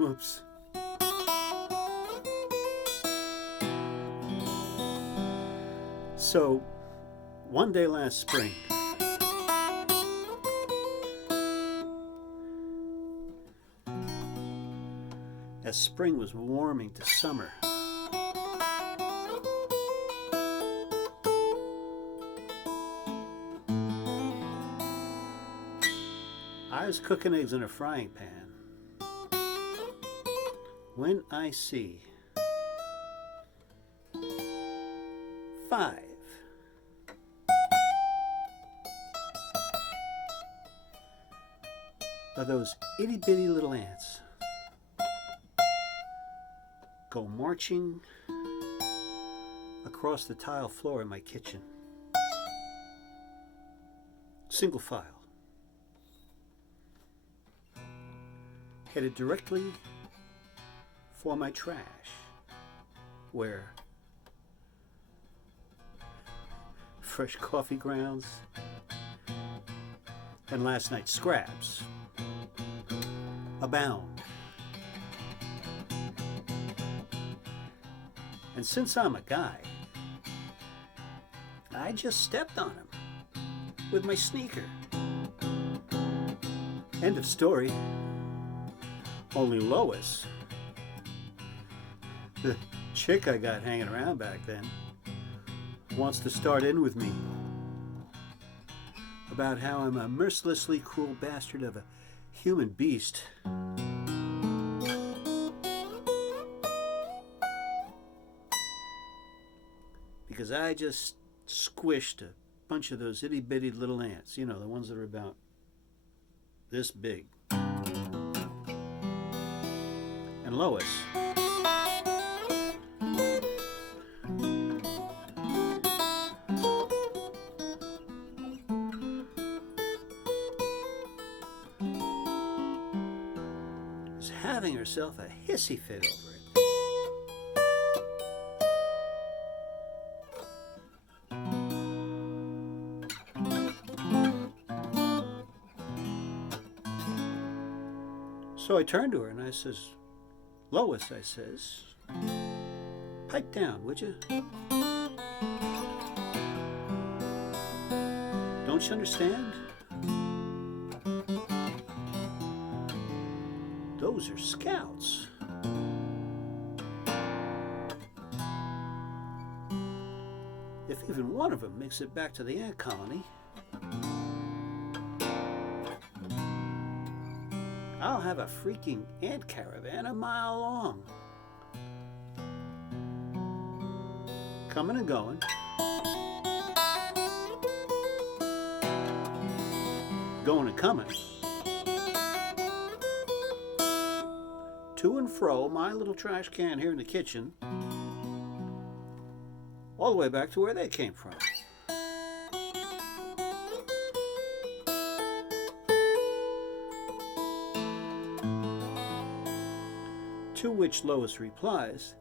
Whoops. So, one day last spring, as spring was warming to summer, I was cooking eggs in a frying pan when I see 5 of those itty-bitty little ants go marching across the tile floor in my kitchen. Single file. Headed directly for my trash, where fresh coffee grounds and last night's scraps abound. And since I'm a guy, I just stepped on him with my sneaker. End of story. Only Lois, the chick I got hanging around back then, wants to start in with me about how I'm a mercilessly cruel bastard of a human beast. Because I just squished a bunch of those itty-bitty little ants, you know, the ones that are about this big. And Lois, is having herself a hissy fit over it. So I turned to her and I says, Lois, I says, pipe down, would you? Don't you understand? Those are scouts. If even one of them makes it back to the ant colony, I'll have a freaking ant caravan a mile long. Coming and going. Going and coming. To and fro my little trash can here in the kitchen, all the way back to where they came from. To which Lois replies,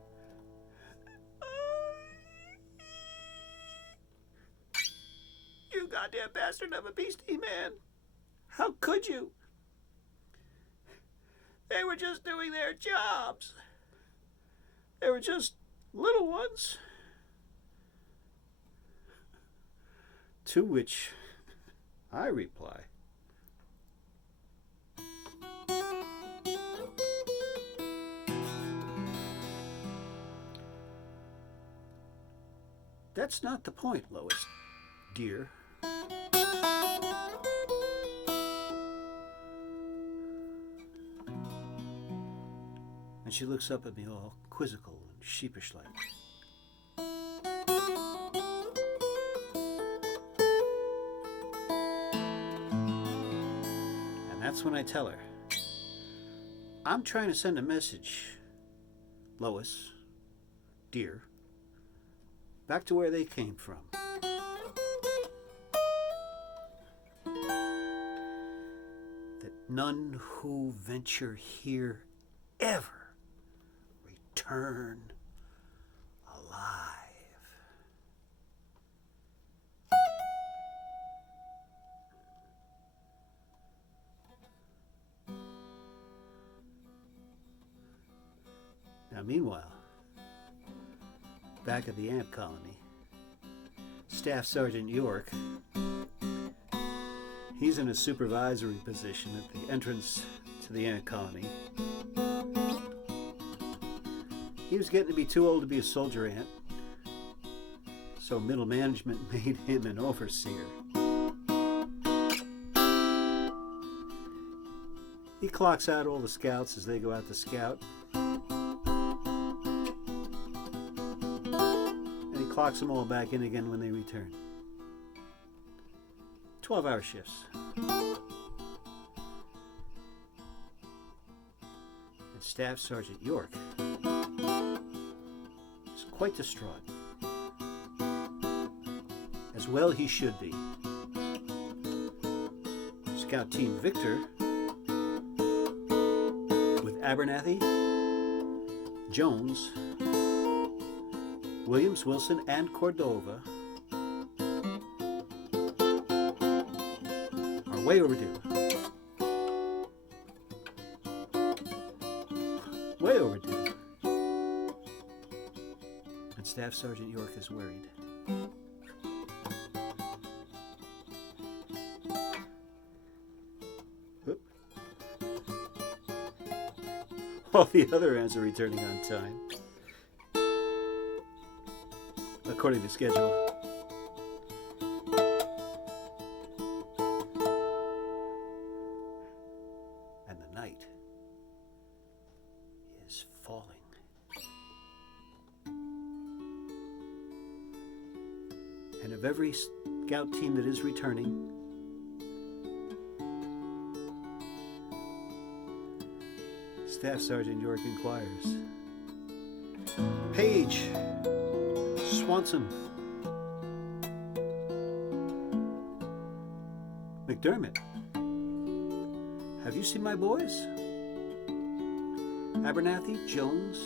"You goddamn bastard of a beastie, man. How could you? They were just doing their jobs. They were just little ones." To which I reply, "That's not the point, Lois, dear. And she looks up at me all quizzical and sheepish like. And that's when I tell her, I'm trying to send a message, Lois, dear, back to where they came from. That none who venture here ever return alive. Meanwhile, back at the ant colony, Staff Sergeant York, he's in a supervisory position at the entrance to the ant colony. He was getting to be too old to be a soldier ant, so middle management made him an overseer. He clocks out all the scouts as they go out to scout. And he clocks them all back in again when they return. 12-hour shifts. And Staff Sergeant York is quite distraught. As well he should be. Scout Team Victor, with Abernathy, Jones, Williams, Wilson, and Cordova, are way overdue. Way overdue. And Staff Sergeant York is worried. All the other ants are returning on time, according to schedule. And the night is falling. And of every scout team that is returning, Staff Sergeant York inquires, Page, Swanson, McDermott, have you seen my boys? Abernathy, Jones,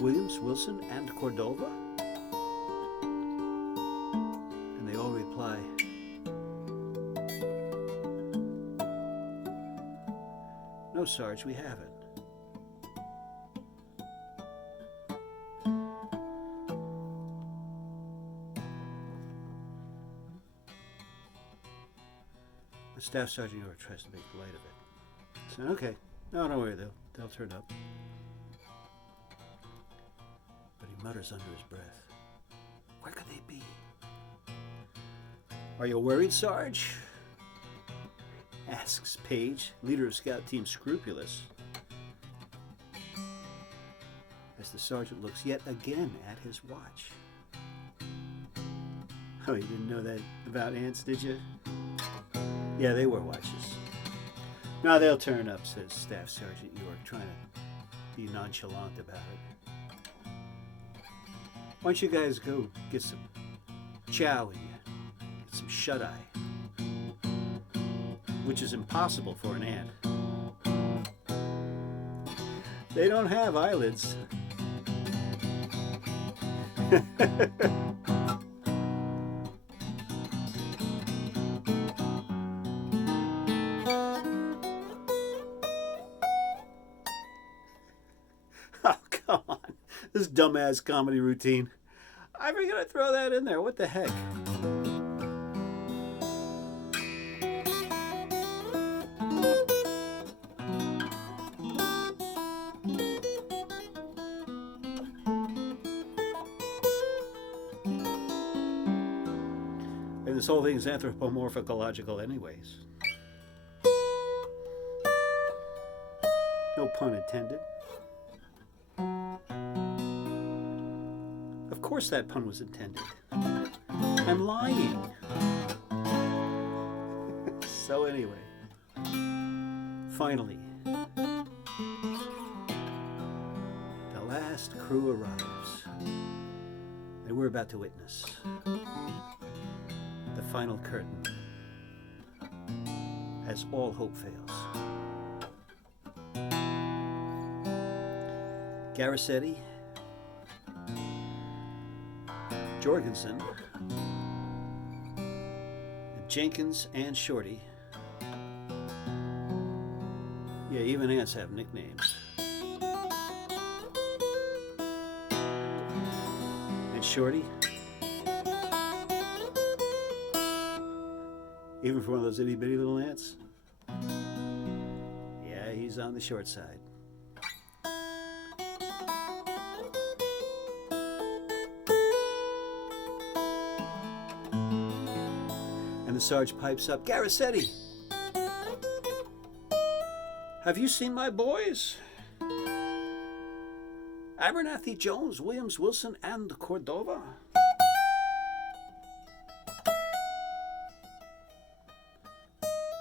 Williams, Wilson, and Cordova? And they all reply, no, Sarge, we haven't. The Staff Sergeant York tries to make light of it. So, okay, no, don't worry, they'll turn up. But he mutters under his breath, where could they be? Are you worried, Sarge? Asks Page, leader of Scout Team Scrupulous, as the sergeant looks yet again at his watch. Oh, you didn't know that about ants, did you? Yeah, they wear watches. No, they'll turn up, says Staff Sergeant York, trying to be nonchalant about it. Why don't you guys go get some chow in you, get some shut-eye, which is impossible for an ant. They don't have eyelids. Oh, come on. This dumbass comedy routine. I forgot to throw that in there. What the heck? And this whole thing is anthropomorphicological anyways. No pun intended. Of course that pun was intended. I'm lying. So anyway, finally, the last crew arrives, and we're about to witness the final curtain as all hope fails. Garrisetti, Jorgensen, Jenkins, and Shorty. Yeah, even ants have nicknames. And Shorty, even for one of those itty-bitty little ants, yeah, he's on the short side. And the Sarge pipes up, Garrisetti, have you seen my boys? Abernathy, Jones, Williams, Wilson, and Cordova?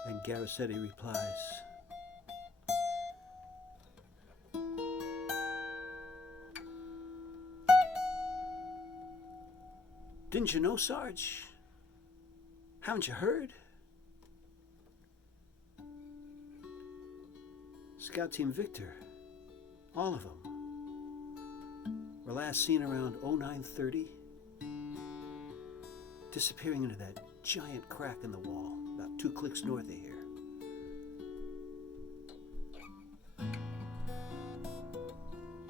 And Garrisetti replies, didn't you know, Sarge? Haven't you heard? Scout Team Victor, all of them, were last seen around 0930, disappearing into that giant crack in the wall about 2 clicks north of here.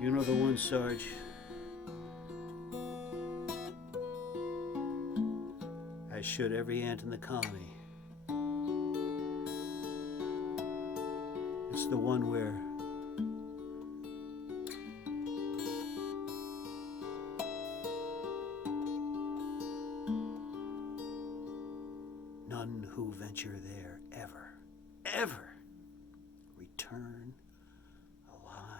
You know the one, Sarge. As should every ant in the colony. It's the one where none who venture there ever return alive.